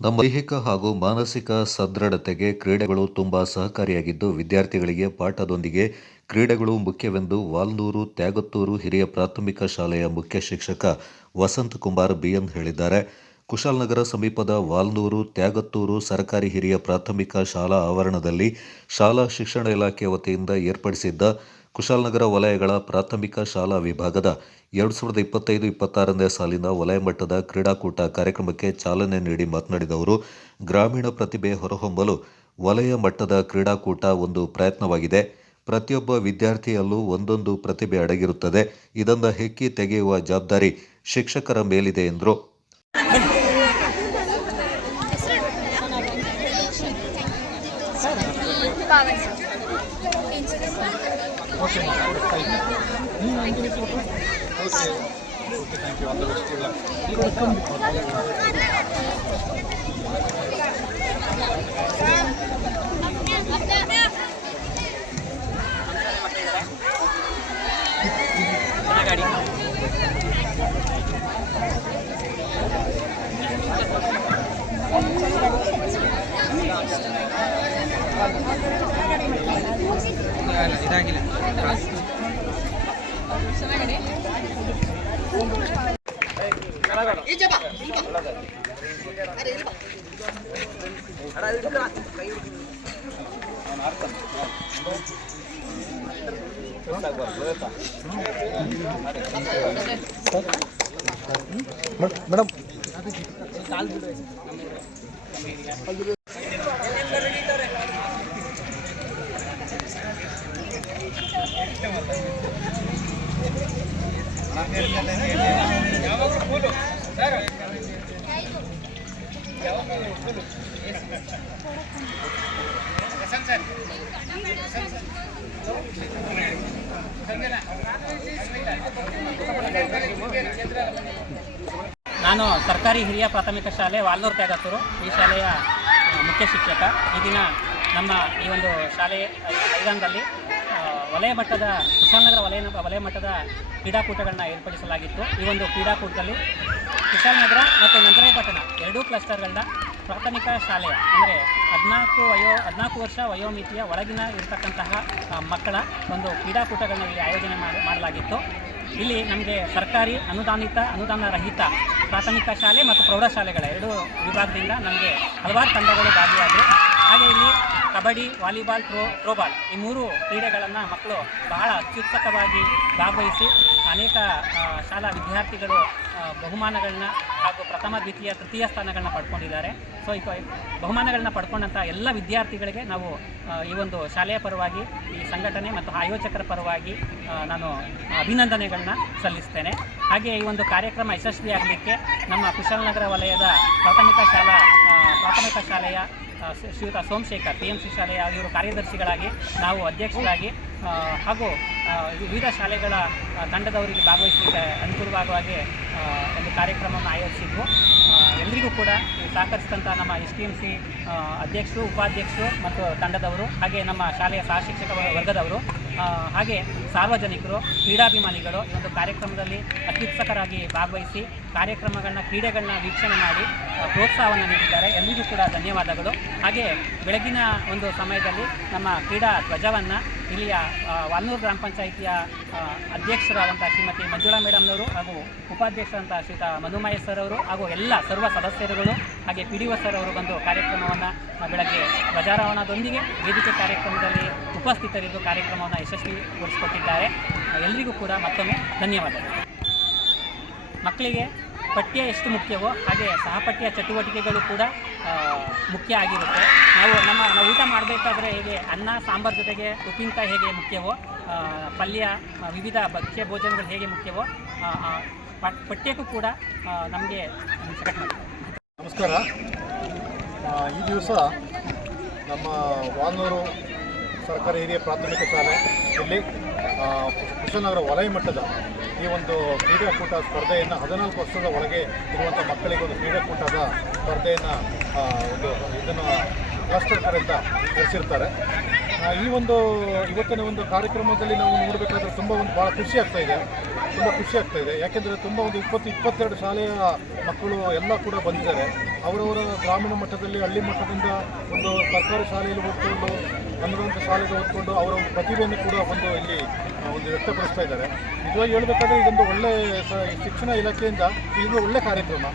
ನಮ್ಮ ದೈಹಿಕ ಹಾಗೂ ಮಾನಸಿಕ ಸದೃಢತೆಗೆ ಕ್ರೀಡೆಗಳು ತುಂಬಾ ಸಹಕಾರಿಯಾಗಿದ್ದು, ವಿದ್ಯಾರ್ಥಿಗಳಿಗೆ ಪಾಠದೊಂದಿಗೆ ಕ್ರೀಡೆಗಳು ಮುಖ್ಯವೆಂದು ವಾಲ್ನೂರು ತ್ಯಾಗತ್ತೂರು ಹಿರಿಯ ಪ್ರಾಥಮಿಕ ಶಾಲೆಯ ಮುಖ್ಯ ಶಿಕ್ಷಕ ವಸಂತ್ ಕುಮಾರ್ ಬಿಎನ್ ಹೇಳಿದ್ದಾರೆ. ಕುಶಾಲನಗರ ಸಮೀಪದ ವಾಲ್ನೂರು ತ್ಯಾಗತ್ತೂರು ಸರ್ಕಾರಿ ಹಿರಿಯ ಪ್ರಾಥಮಿಕ ಶಾಲಾ ಆವರಣದಲ್ಲಿ ಶಾಲಾ ಶಿಕ್ಷಣ ಇಲಾಖೆ ವತಿಯಿಂದ ಏರ್ಪಡಿಸಿದ್ದ ಕುಶಾಲನಗರ ವಲಯಗಳ ಪ್ರಾಥಮಿಕ ಶಾಲಾ ವಿಭಾಗದ ಎರಡು ಸಾವಿರದ ಇಪ್ಪತ್ತೈದು, ಇಪ್ಪತ್ತಾರನೇ ಸಾಲಿನ ವಲಯ ಮಟ್ಟದ ಕ್ರೀಡಾಕೂಟ ಕಾರ್ಯಕ್ರಮಕ್ಕೆ ಚಾಲನೆ ನೀಡಿ ಮಾತನಾಡಿದ ಅವರು, ಗ್ರಾಮೀಣ ಪ್ರತಿಭೆ ಹೊರಹೊಮ್ಮಲು ವಲಯ ಮಟ್ಟದ ಕ್ರೀಡಾಕೂಟ ಒಂದು ಪ್ರಯತ್ನವಾಗಿದೆ. ಪ್ರತಿಯೊಬ್ಬ ವಿದ್ಯಾರ್ಥಿಯಲ್ಲೂ ಒಂದೊಂದು ಪ್ರತಿಭೆ ಅಡಗಿರುತ್ತದೆ. ಇದನ್ನು ಹೆಕ್ಕಿ ತೆಗೆಯುವ ಜವಾಬ್ದಾರಿ ಶಿಕ್ಷಕರ ಮೇಲಿದೆ ಎಂದರು. Okay, thank you. All the best. Good luck. You will come before. Thank you. Madam ನಾನು ಸರ್ಕಾರಿ ಹಿರಿಯ ಪ್ರಾಥಮಿಕ ಶಾಲೆ ವಾಲ್ನೂರ್ ತ್ಯಾಗತ್ತೂರು ಈ ಶಾಲೆಯ ಮುಖ್ಯ ಶಿಕ್ಷಕ. ಈ ದಿನ ನಮ್ಮ ಈ ಒಂದು ಶಾಲೆ ಮೈದಾನದಲ್ಲಿ ವಲಯ ಮಟ್ಟದ ಕುಶಾಲನಗರ ವಲಯ ವಲಯ ಮಟ್ಟದ ಕ್ರೀಡಾಕೂಟಗಳನ್ನ ಏರ್ಪಡಿಸಲಾಗಿತ್ತು. ಈ ಒಂದು ಕ್ರೀಡಾಕೂಟದಲ್ಲಿ ಕುಶಾಲನಗರ ಮತ್ತು ನಂಜರಾಯಪಟ್ಟಣ ಎರಡೂ ಕ್ಲಸ್ಟರ್ಗಳನ್ನ ಪ್ರಾಥಮಿಕ ಶಾಲೆ ಅಂದರೆ ಹದಿನಾಲ್ಕು ವಯೋ, ಹದಿನಾಲ್ಕು ವರ್ಷ ವಯೋಮಿತಿಯ ಒಳಗಿನ ಇರತಕ್ಕಂತಹ ಮಕ್ಕಳ ಒಂದು ಕ್ರೀಡಾಕೂಟಗಳನ್ನ ಇಲ್ಲಿ ಆಯೋಜನೆ ಮಾಡಿ, ಮಾಡಲಾಗಿತ್ತು. ಇಲ್ಲಿ ನಮಗೆ ಸರ್ಕಾರಿ ಅನುದಾನಿತ, ಅನುದಾನ ರಹಿತ ಪ್ರಾಥಮಿಕ ಶಾಲೆ ಮತ್ತು ಪ್ರೌಢಶಾಲೆಗಳ ಎರಡು ವಿಭಾಗದಿಂದ ನಮಗೆ ಹಲವಾರು ತಂಡಗಳು ಭಾಗಿಯಾದವು ಹಾಗೆ ಇಲ್ಲಿ ಕಬಡ್ಡಿ, ವಾಲಿಬಾಲ್, ಥ್ರೋ, ಥ್ರೋಬಾಲ್ ಈ ಮೂರು ಕ್ರೀಡೆಗಳನ್ನು ಮಕ್ಕಳು ಬಹಳ ಅತ್ಯುತ್ಸುಕವಾಗಿ ಭಾಗವಹಿಸಿ ಅನೇಕ ಶಾಲಾ ವಿದ್ಯಾರ್ಥಿಗಳು ಬಹುಮಾನಗಳನ್ನ ಹಾಗೂ ಪ್ರಥಮ, ದ್ವಿತೀಯ, ತೃತೀಯ ಸ್ಥಾನಗಳನ್ನ ಪಡ್ಕೊಂಡಿದ್ದಾರೆ. ಸೊ ಈ ಬಹುಮಾನಗಳನ್ನ ಪಡ್ಕೊಂಡಂಥ ಎಲ್ಲ ವಿದ್ಯಾರ್ಥಿಗಳಿಗೆ ನಾವು ಈ ಒಂದು ಶಾಲೆಯ ಪರವಾಗಿ, ಈ ಸಂಘಟನೆ ಮತ್ತು ಆಯೋಜಕರ ಪರವಾಗಿ ನಾನು ಅಭಿನಂದನೆಗಳನ್ನ ಸಲ್ಲಿಸ್ತೇನೆ. ಹಾಗೆ ಈ ಒಂದು ಕಾರ್ಯಕ್ರಮ ಯಶಸ್ವಿಯಾಗಲಿಕ್ಕೆ ನಮ್ಮ ಕುಶಾಲನಗರ ವಲಯದ ಪ್ರಾಥಮಿಕ ಶಾಲಾ ಪ್ರಾಥಮಿಕ ಶಾಲೆಯ ಶ್ರೀಯುತ ಸೋಮಶೇಖರ್ ಪಿ ಎಂ ಸಿ ಶಾಲೆಯ ಇವರು ಕಾರ್ಯದರ್ಶಿಗಳಾಗಿ, ನಾವು ಅಧ್ಯಕ್ಷರಾಗಿ ಹಾಗೂ ವಿವಿಧ ಶಾಲೆಗಳ ತಂಡದವರಿಗೆ ಭಾಗವಹಿಸಲಿಕ್ಕೆ ಅನುಕೂಲವಾಗುವಾಗೆ ಒಂದು ಕಾರ್ಯಕ್ರಮವನ್ನು ಆಯೋಜಿಸಿದ್ವು. ಎಲ್ಲರಿಗೂ ಕೂಡ ಸಹಕರಿಸಿದಂಥ ನಮ್ಮ ಎಸ್ ಟಿ ಎಂ ಸಿ ಅಧ್ಯಕ್ಷರು, ಉಪಾಧ್ಯಕ್ಷರು ಮತ್ತು ತಂಡದವರು, ಹಾಗೆ ನಮ್ಮ ಶಾಲೆಯ ಸಹ ಶಿಕ್ಷಕ ವರ್ಗದವರು ಹಾಗೆ ಸಾರ್ವಜನಿಕರು, ಕ್ರೀಡಾಭಿಮಾನಿಗಳು ಈ ಒಂದು ಕಾರ್ಯಕ್ರಮದಲ್ಲಿ ಅತ್ಯುತ್ಸುಕರಾಗಿ ಭಾಗವಹಿಸಿ ಕಾರ್ಯಕ್ರಮಗಳನ್ನ, ಕ್ರೀಡೆಗಳನ್ನ ವೀಕ್ಷಣೆ ಮಾಡಿ ಪ್ರೋತ್ಸಾಹವನ್ನು ನೀಡಿದ್ದಾರೆ. ಎಲ್ಲರಿಗೂ ಕೂಡ ಧನ್ಯವಾದಗಳು. ಹಾಗೆ ಬೆಳಗಿನ ಒಂದು ಸಮಯದಲ್ಲಿ ನಮ್ಮ ಕ್ರೀಡಾ ಧ್ವಜವನ್ನು ಇಲ್ಲಿಯ ವಾಲ್ನೂರು ಗ್ರಾಮ ಪಂಚಾಯಿತಿಯ ಅಧ್ಯಕ್ಷರಾದಂಥ ಶ್ರೀಮತಿ ಮಂಜುಳಾ ಮೇಡಮ್ನವರು ಹಾಗೂ ಉಪಾಧ್ಯಕ್ಷರಂಥ ಶ್ರೀತ ಮನುಮಯ ಸರ್ ಅವರು ಹಾಗೂ ಎಲ್ಲ ಸರ್ವ ಸದಸ್ಯರುಗಳು ಹಾಗೆ ಪಿ ಡಿ ಒ ಸರ್ ಅವರು ಬಂದು ಕಾರ್ಯಕ್ರಮವನ್ನು ಬೆಳಗ್ಗೆ ಧ್ವಜಾರೋಹಣದೊಂದಿಗೆ ವೇದಿಕೆ ಕಾರ್ಯಕ್ರಮದಲ್ಲಿ ಉಪಸ್ಥಿತರಿದ್ದು ಕಾರ್ಯಕ್ರಮವನ್ನು ಯಶಸ್ವಿಗೊಳಿಸಿಕೊಟ್ಟಿದ್ದಾರೆ. ಎಲ್ಲರಿಗೂ ಕೂಡ ಮತ್ತೊಮ್ಮೆ ಧನ್ಯವಾದಗಳು. ಮಕ್ಕಳಿಗೆ ಪಠ್ಯ ಎಷ್ಟು ಮುಖ್ಯವೋ ಹಾಗೆ ಸಹಪಠ್ಯ ಚಟುವಟಿಕೆಗಳು ಕೂಡ ಮುಖ್ಯ ಆಗಿರುತ್ತೆ. ನಾವು ನಮ್ಮ, ನಾವು ಊಟ ಮಾಡಬೇಕಾದ್ರೆ ಹೇಗೆ ಅನ್ನ, ಸಾಂಬಾರ್ ಜೊತೆಗೆ ಉಪ್ಪಿನಕಾಯಿ ಹೇಗೆ ಮುಖ್ಯವೋ ಪಲ್ಯ ವಿವಿಧ ಭಕ್ಷ್ಯ ಭೋಜನಗಳು ಹೇಗೆ ಮುಖ್ಯವೋ ಪಠ್ಯಕ್ಕೂ ಕೂಡ ನಮಗೆ ನಮಸ್ಕಾರ. ಈ ದಿವಸ ನಮ್ಮ ವಾಲ್ನೂರು ಸರ್ಕಾರಿ ಹಿರಿಯ ಪ್ರಾಥಮಿಕ ಶಾಲೆ, ಇಲ್ಲಿ ಕೃಷ್ಣನಗರ ವಲಯ ಮಟ್ಟದ ಈ ಒಂದು ಕ್ರೀಡಾಕೂಟ ಸ್ಪರ್ಧೆಯನ್ನು ಹದಿನಾಲ್ಕು ವರ್ಷದ ಒಳಗೆ ಇರುವಂಥ ಮಕ್ಕಳಿಗೆ ಒಂದು ಕ್ರೀಡಾಕೂಟದ ಸ್ಪರ್ಧೆಯನ್ನು ಒಂದು ಇದನ್ನು ಕ್ಲಸ್ಟರ್ ಕಡೆಯಿಂದ ನಡೆಸಿರ್ತಾರೆ. ಈ ಒಂದು ಇವತ್ತಿನ ಒಂದು ಕಾರ್ಯಕ್ರಮದಲ್ಲಿ ನಾವು ನೋಡಬೇಕಾದ್ರೆ ತುಂಬ ಒಂದು ಭಾಳ ಖುಷಿ ಆಗ್ತಾ ಇದೆ. ತುಂಬ ಖುಷಿ ಆಗ್ತಾ ಇದೆ. ಯಾಕೆಂದರೆ ತುಂಬ ಒಂದು ಇಪ್ಪತ್ತು, ಇಪ್ಪತ್ತೆರಡು ಶಾಲೆಯ ಮಕ್ಕಳು ಎಲ್ಲ ಕೂಡ ಬಂದಿದ್ದಾರೆ. ಅವರವರ ಗ್ರಾಮೀಣ ಮಟ್ಟದಲ್ಲಿ, ಹಳ್ಳಿ ಮಟ್ಟದಿಂದ ಒಂದು ಸರ್ಕಾರಿ ಶಾಲೆಯಲ್ಲಿ ಓದ್ಕೊಂಡು ಬಂದಿರುವಂಥ ಶಾಲೆಗೆ ಓದ್ಕೊಂಡು ಅವರ ಒಂದು ಪ್ರತಿಭೆಯನ್ನು ಕೂಡ ಒಂದು ಇಲ್ಲಿ ಒಂದು ವ್ಯಕ್ತಪಡಿಸ್ತಾ ಇದ್ದಾರೆ. ನಿಜವಾಗಿ ಹೇಳಬೇಕಾದ್ರೆ ಇದೊಂದು ಒಳ್ಳೆಯ ಶಿಕ್ಷಣ ಇಲಾಖೆಯಿಂದ ಇದು ಒಳ್ಳೆಯ ಕಾರ್ಯಕ್ರಮ.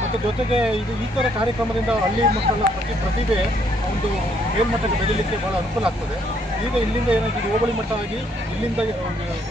ಮತ್ತು ಜೊತೆಗೆ ಇದು ಈ ಥರ ಕಾರ್ಯಕ್ರಮದಿಂದ ಹಳ್ಳಿ ಮಕ್ಕಳ ಪ್ರತಿ ಪ್ರತಿಭೆ ಒಂದು ಮೇಲ್ಮಟ್ಟಕ್ಕೆ ಬೆಳೀಲಿಕ್ಕೆ ಭಾಳ ಅನುಕೂಲ ಆಗ್ತದೆ. ಈಗ ಇಲ್ಲಿಂದ ಏನಾಗಿದೆ? ಹೋಬಳಿ ಮಟ್ಟ ಆಗಿ ಇಲ್ಲಿಂದ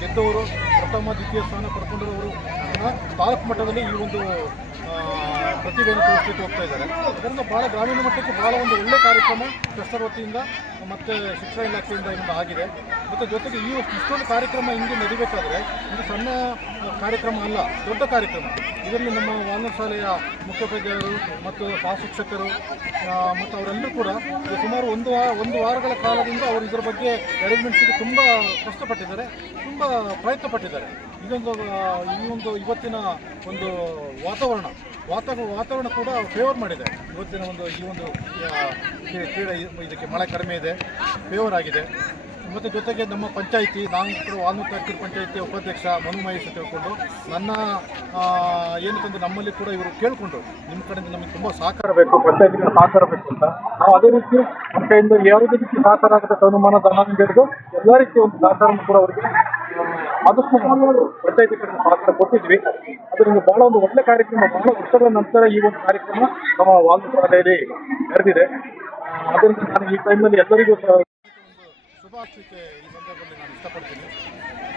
ಗೆದ್ದವರು ಪ್ರಥಮ, ದ್ವಿತೀಯ ಸ್ಥಾನ ಪಡ್ಕೊಂಡಿರೋರು ತಾಲೂಕು ಮಟ್ಟದಲ್ಲಿ ಈ ಒಂದು ಪ್ರತಿಭೆಯನ್ನು ತೋರಿಸ್ಲಿಕ್ಕೆ ಹೋಗ್ತಾ ಇದ್ದಾರೆ. ಅದರಿಂದ ಭಾಳ ಗ್ರಾಮೀಣ ಮಟ್ಟಕ್ಕೆ ಭಾಳ ಒಂದು ಒಳ್ಳೆ ಕಾರ್ಯಕ್ರಮ ಟ್ರಸ್ಟರ್ ವತಿಯಿಂದ ಮತ್ತು ಶಿಕ್ಷಣ ಇಲಾಖೆಯಿಂದ ಇನ್ನೊಂದು ಆಗಿದೆ. ಮತ್ತು ಜೊತೆಗೆ ಈ ಇಷ್ಟೊಂದು ಕಾರ್ಯಕ್ರಮ ಹಿಂದೆ ನಡಿಬೇಕಾದ್ರೆ ಇದು ಸಣ್ಣ ಕಾರ್ಯಕ್ರಮ ಅಲ್ಲ, ದೊಡ್ಡ ಕಾರ್ಯಕ್ರಮ. ಇದರಲ್ಲಿ ನಮ್ಮ ವಾಹನ ಶಾಲೆಯ ಮುಖ್ಯೋಪಾಧ್ಯಾಯರು ಮತ್ತು ಸಹ ಶಿಕ್ಷಕರು ಮತ್ತು ಅವರೆಲ್ಲರೂ ಕೂಡ ಸುಮಾರು ಒಂದು ವಾರ ಒಂದು ವಾರಗಳ ಕಾಲದಿಂದ ಅವರು ಇದರ ಬಗ್ಗೆ ಅರೇಂಜ್ಮೆಂಟ್ಸಿಗೆ ತುಂಬ ಕಷ್ಟಪಟ್ಟಿದ್ದಾರೆ, ತುಂಬ ಪ್ರಯತ್ನ ಪಟ್ಟಿದ್ದಾರೆ ಇದೊಂದು ಈ ಒಂದು ಇವತ್ತಿನ ಒಂದು ವಾತಾವರಣ. ವಾತಾವರಣ ವಾತಾವರಣ ಕೂಡ ಫೇವರ್ ಮಾಡಿದೆ. ಇವತ್ತಿನ ಒಂದು, ಈ ಒಂದು ಕ್ರೀಡೆ ಇದಕ್ಕೆ ಮಳೆ ಕಡಿಮೆ ಇದೆ ಫೇವರ್ ಆಗಿದೆ. ಮತ್ತು ಜೊತೆಗೆ ನಮ್ಮ ಪಂಚಾಯಿತಿ, ನಾನು ಕೂಡ ವಾಲ್ಮೀಕಿ ಪಂಚಾಯಿತಿಯ ಉಪಾಧ್ಯಕ್ಷ ಮನು ಮಹೇಶ್ ತಿಳ್ಕೊಂಡು ನನ್ನ ಏನಂತಂದ್ರೆ ನಮ್ಮಲ್ಲಿ ಕೂಡ ಇವರು ಕೇಳಿಕೊಂಡು ನಿಮ್ಮ ಕಡೆಯಿಂದ ನಮಗೆ ತುಂಬ ಸಹಕಾರ ಬೇಕು ಪಂಚಾಯತಿಗಳ ಸಹಕಾರ ಬೇಕು ಅಂತ. ನಾವು ಅದೇ ರೀತಿ ನಮ್ಮ ಕಡೆಯಿಂದ ಯಾವುದೇ ರೀತಿ ಸಹಕಾರ ಆಗುತ್ತೆ ಅನುಮಾನ ಧನ ಎಲ್ಲ ರೀತಿಯ ಒಂದು ಸಹಕಾರವನ್ನು ಕೂಡ ಅವರಿಗೆ ಆದಷ್ಟು ಪಂಚಾಯತಿ ಕಡೆ ಪಾತ್ರ ಕೊಟ್ಟಿದ್ವಿ. ಅದರಿಂದ ಬಹಳ ಒಂದು ಒಳ್ಳೆ ಕಾರ್ಯಕ್ರಮ, ಬಹಳ ವರ್ಷಗಳ ನಂತರ ಈ ಒಂದು ಕಾರ್ಯಕ್ರಮ ನಮ್ಮ ವಾಲ್ಮೀಕಿ ಶಾಲೆಯಲ್ಲಿ ನಡೆದಿದೆ ಅದರಿಂದ ನಾನು ಈ ಟೈಮಲ್ಲಿ ಎಲ್ಲರಿಗೂ ಸಹ ಶುಭ ಹಾಕ್ಲಿಕ್ಕೆ ಈ ಸಂದರ್ಭದಲ್ಲಿ ನಾನು ಇಷ್ಟಪಡ್ತೀನಿ.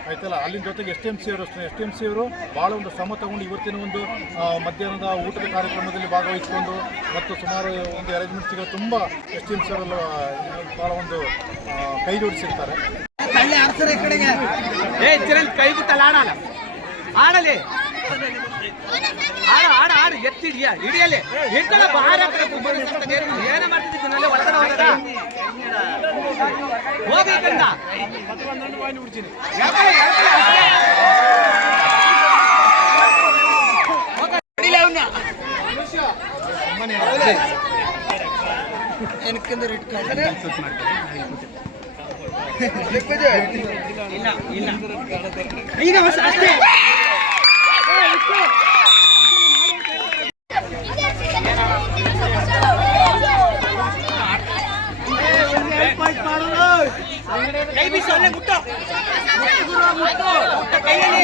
ಆಯ್ತಲ್ಲ, ಅಲ್ಲಿನ ಜೊತೆಗೆ ಎಸ್ ಟಿ ಸಿ ಅವರು ಎಸ್ ಟಿ ಎಂ ಸಿ ಅವರು ಭಾಳ ಒಂದು ಶ್ರಮ ತಗೊಂಡು ಇವತ್ತಿನ ಒಂದು ಮಧ್ಯಾಹ್ನದ ಊಟದ ಕಾರ್ಯಕ್ರಮದಲ್ಲಿ ಭಾಗವಹಿಸಿಕೊಂಡು ಮತ್ತು ಸುಮಾರು ಒಂದು ಅರೇಂಜ್ಮೆಂಟ್ಸ್ಗಳು ತುಂಬ ಎಸ್ ಟಿ ಎಂ ಸಿ ಅವರೆಲ್ಲ ಭಾಳ ಒಂದು ಕೈ ಜೋಡಿಸಿರ್ತಾರೆ. ಏ ಚಿರಲ್ಲಿ ಕೈ ಬಿಟ್ಟಲ್ಲ ಆಡಲ್ಲ ಆಡಲಿ ಆಡ ಆಡ ಆಡ ಎತ್ತಿಡಿಯ ಹಿಡಿಯಲಿ ಹಿಡ್ಕಳ ಬಾರ ಏನ ಮಾಡ್ತಿದ್ದು ನಲ್ಲ ಒಳಗಡೆ ಹೋಗದ ಹೋಗಿ ಈ ಕಡೆಯಿಂದ. ಯಾಕೆ? ಯಾಕೆ? ಈಗ ಹೊಸ ಅಷ್ಟೇ. ಕೈ ಬೀಸು ಅಲ್ಲೇ ಮುಟ್ಟು ಮುಟ್ಟು ಮುಟ್ಟು ಕೈಯಲ್ಲಿ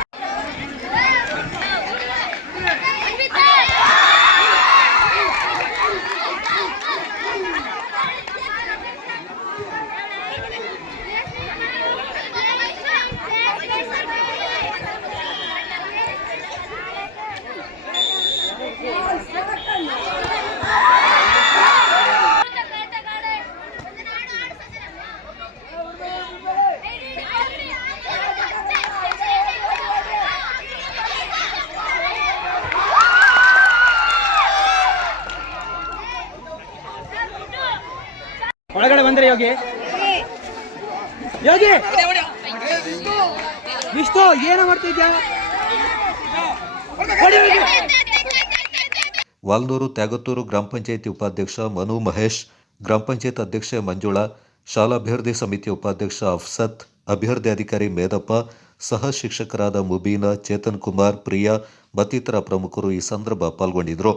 ಬಂದ್ರೆ ಯೋಗಿ? ಯೋಗಿ? ವಿಷ್ಣು, ಏನೋ ಮಾಡ್ತಿದ್ಯಾ? ವಾಲ್ದೂರು ತ್ಯಾಗತ್ತೂರು ಗ್ರಾಮ ಪಂಚಾಯಿತಿ ಉಪಾಧ್ಯಕ್ಷ ಮನು ಮಹೇಶ್, ಗ್ರಾಮ ಪಂಚಾಯತ್ ಅಧ್ಯಕ್ಷೆ ಮಂಜುಳಾ, ಶಾಲಾಭಿವೃದ್ಧಿ ಸಮಿತಿ ಉಪಾಧ್ಯಕ್ಷ ಅಫ್ಸತ್ ಅಭಿವೃದ್ಧಿ ಅಧಿಕಾರಿ ಮೇದಪ್ಪ, ಸಹ ಶಿಕ್ಷಕರಾದ ಮುಬೀನಾ, ಚೇತನ್ ಕುಮಾರ್, ಪ್ರಿಯಾ ಮತ್ತಿತರ ಪ್ರಮುಖರು ಈ ಸಂದರ್ಭ ಪಾಲ್ಗೊಂಡಿದ್ದರು.